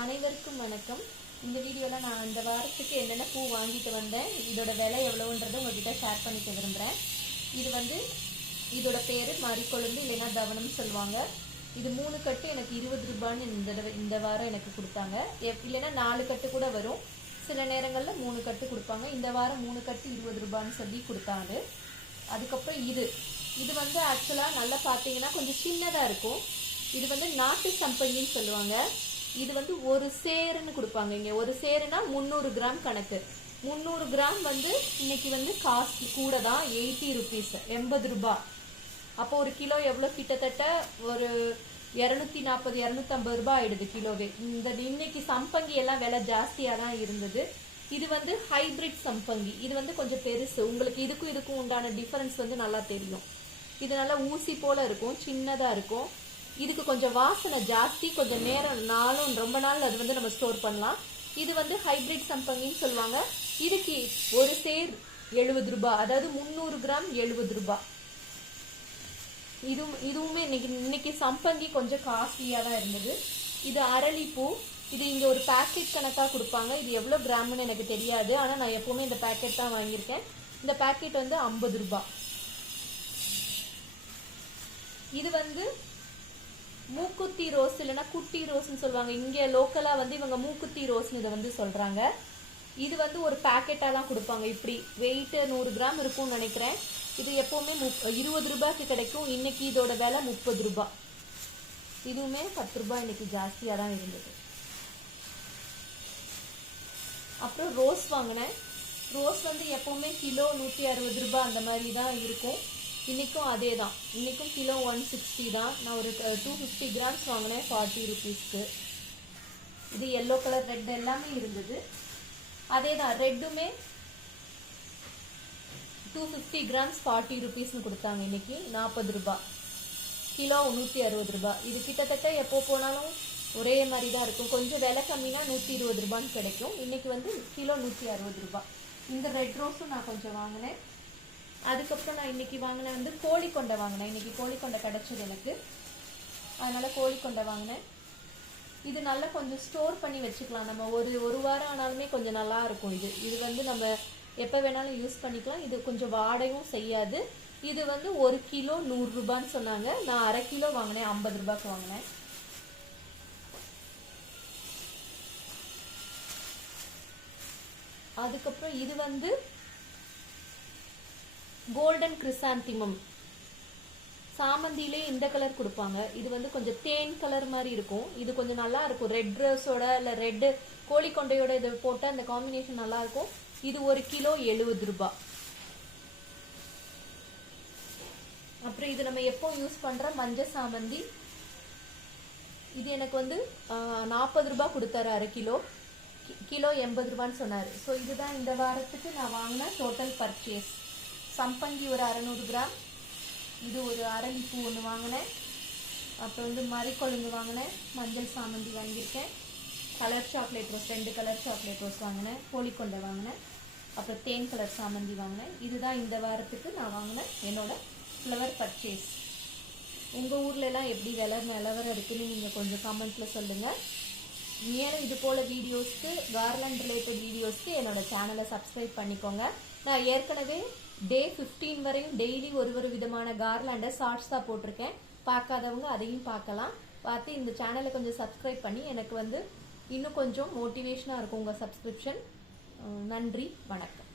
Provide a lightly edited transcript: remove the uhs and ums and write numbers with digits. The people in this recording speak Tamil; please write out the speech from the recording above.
அனைவருக்கும் வணக்கம். இந்த வீடியோவில் நான் இந்த வாரத்துக்கு என்னென்ன பூ வாங்கிட்டு வந்தேன், இதோட விலை எவ்வளோன்றதை உங்ககிட்ட ஷேர் பண்ணிக்க விரும்புகிறேன். இது வந்து இதோட பேர் மறிக்கொழுந்து இல்லைன்னா தவனம்னு சொல்லுவாங்க. இது 3 கட்டு எனக்கு 20 ரூபான்னு இந்த வாரம் எனக்கு கொடுத்தாங்க. இல்லைன்னா 4 கட்டு கூட வரும். சில நேரங்களில் 3 கட்டு கொடுப்பாங்க. இந்த வாரம் 3 கட்டு 20 ரூபான்னு சொல்லி கொடுத்தாங்க. அதுக்கப்புறம் இது வந்து ஆக்சுவலாக நல்லா பார்த்தீங்கன்னா கொஞ்சம் சின்னதாக இருக்கும். இது வந்து நாட்டு சம்பங்கின்னு சொல்லுவாங்க. இது வந்து ஒரு சேருன்னு கொடுப்பாங்க. இங்கே ஒரு சேருனா 300 கிராம் கணக்கு. 300 கிராம் வந்து இன்னைக்கு வந்து காஸ்ட் கூட தான், 80 ருபீஸ், 80 ரூபாய். அப்போ ஒரு கிலோ எவ்வளோ, கிட்டத்தட்ட ஒரு 240-250 ரூபாய் ஆயிடுது கிலோவே. இன்னைக்கு சம்பங்கி எல்லாம் விலை ஜாஸ்தியாக தான் இருந்தது. இது வந்து ஹைபிரிட் சம்பங்கி. இது வந்து கொஞ்சம் பெருசு. உங்களுக்கு இதுக்கும் உண்டான டிஃபரன்ஸ் வந்து நல்லா தெரியும். இது நல்லா ஊசி போல இருக்கும், சின்னதாக இருக்கும். இதுக்கு கொஞ்சம் வாசனை ஜாஸ்தி, கொஞ்சம் நேரம் ரொம்ப நாள் அது வந்து நம்ம ஸ்டோர் பண்ணலாம். இது வந்து ஹைபிரிட் சம்பங்கின்னு சொல்லுவாங்க. இதுக்கு ஒரு சேர் 70 ரூபாய், அதாவது 300 கிராம் 70 ரூபாய். இதுவுமே இன்னைக்கு சம்பங்கி கொஞ்சம் காஸ்ட்லியாக தான் இருந்தது. இது அரளிப்பூ. இது இங்கே ஒரு பேக்கெட் கணக்காக கொடுப்பாங்க. இது எவ்வளோ கிராம்னு எனக்கு தெரியாது, ஆனால் நான் எப்போவுமே இந்த பேக்கெட் தான் வாங்கியிருக்கேன். இந்த பேக்கெட் வந்து 50 ரூபாய். இது வந்து மூக்குத்தி ரோஸ் இல்லைன்னா குட்டி ரோஸ்ன்னு சொல்லுவாங்க. இங்கே லோக்கலாக வந்து இவங்க மூக்குத்தி ரோஸ்ன்னு இதை வந்து சொல்கிறாங்க. இது வந்து ஒரு பேக்கெட்டாக தான் கொடுப்பாங்க. இப்படி வெயிட்டு 100 கிராம் இருக்கும்னு நினைக்கிறேன். இது எப்போவுமே 20 ரூபாய்க்கு கிடைக்கும். இன்னைக்கு இதோட விலை 30 ரூபாய். இதுவுமே 10 ரூபாய் இன்னைக்கு ஜாஸ்தியாக தான் இருந்தது. அப்புறம் ரோஸ் வாங்கினேன். ரோஸ் வந்து எப்போவுமே கிலோ 160 ரூபாய் அந்த மாதிரி தான் இருக்கும். இன்றைக்கும் அதே தான். இன்றைக்கும் கிலோ 160 தான். நான் ஒரு 250 கிராம்ஸ் வாங்கினேன் 40 ருபீஸ்க்கு. இது எல்லோ கலர், ரெட் எல்லாமே இருந்தது. அதே தான், ரெட்டுமே 250 கிராம்ஸ் 40 ருபீஸ்னு கொடுத்தாங்க. இன்னைக்கு 40 ரூபாய், கிலோ 160 ரூபாய். இது கிட்டத்தட்ட எப்போ போனாலும் ஒரே மாதிரி தான் இருக்கும். கொஞ்சம் விலை கம்மினா 120 ரூபான்னு கிடைக்கும். இன்னைக்கு வந்து கிலோ 160 ரூபாய். இந்த ரெட் ரோஸும் நான் கொஞ்சம் வாங்கினேன். அதுக்கப்புறம் நான் இன்னைக்கு வாங்கினேன் வந்து கோழிக்கொண்டை வாங்கினேன். இன்னைக்கு கோழிக்கொண்டை கிடைச்சது எனக்கு, அதனால கோழிக்கொண்டை வாங்கினேன். இது நல்லா கொஞ்சம் ஸ்டோர் பண்ணி வச்சுக்கலாம். நம்ம ஒரு வாரம் ஆனாலுமே கொஞ்சம் நல்லா இருக்கும். இது வந்து நம்ம எப்போ வேணாலும் யூஸ் பண்ணிக்கலாம். இது கொஞ்சம் வாடையும் செய்யாது. இது வந்து 1 கிலோ 100 ரூபான்னு சொன்னாங்க. நான் அரை கிலோ வாங்கினேன், 50 ரூபாய்க்கு வாங்கினேன். அதுக்கப்புறம் இது வந்து கோல்டன் கிறிசாந்திமம். சாமந்தியிலே இந்த கலர் கொடுப்பாங்க. இது வந்து கொஞ்சம் தேன் கலர் மாதிரி இருக்கும். இது கொஞ்சம் நல்லா இருக்கும். ரெட் ரோஸோட இல்லை ரெட்டு கோழிக்கொண்டையோட இது போட்டால் அந்த காம்பினேஷன் நல்லா இருக்கும். இது 1 கிலோ 70 ரூபாய். அப்புறம் இது நம்ம எப்போ யூஸ் பண்ற மஞ்சள் சாமந்தி. இது எனக்கு வந்து 40 ரூபாய் கொடுத்தாரு அரை கிலோ. கிலோ 80 ரூபான்னு சொன்னார். ஸோ இதுதான் இந்த வாரத்துக்கு நான் வாங்கின டோட்டல் பர்ச்சேஸ். சம்பங்கி ஒரு 600 கிராம். இது ஒரு அரளிப்பூ ஒன்று வாங்கினேன். அப்புறம் வந்து மறிக்கொழுந்து வாங்கினேன். மஞ்சள் சாமந்தி வாங்கியிருக்கேன். Colour chocolate rose, 2 colour chocolate rose வாங்கினேன். கோழிக்கொண்டை வாங்கினேன். அப்புறம் தேன் கலர் சாமந்தி வாங்கினேன். இதுதான் இந்த வாரத்துக்கு நான் வாங்கினேன் என்னோட ஃப்ளவர் பர்ச்சேஸ். உங்கள் ஊர்லலாம் எப்படி நிலவரம் இருக்குன்னு நீங்கள் கொஞ்சம் கமெண்ட்டில் சொல்லுங்கள். மேலும் இது போல் வீடியோஸ்க்கு, கார்லண்ட் ரிலேட்டட் வீடியோஸ்க்கு என்னோட சேனலை சப்ஸ்கிரைப் பண்ணிக்கோங்க. நான் ஏற்கனவே டே 15 வரையும் டெய்லி ஒரு விதமான கார்லாண்டை ஷார்ட்ஸாக போட்டிருக்கேன். பார்க்காதவங்க அதையும் பார்க்கலாம். பார்த்து இந்த சேனலை கொஞ்சம் சப்ஸ்கிரைப் பண்ணி எனக்கு வந்து இன்னும் கொஞ்சம் மோட்டிவேஷனாக இருக்கும் உங்கள் சப்ஸ்கிரிப்ஷன். நன்றி, வணக்கம்.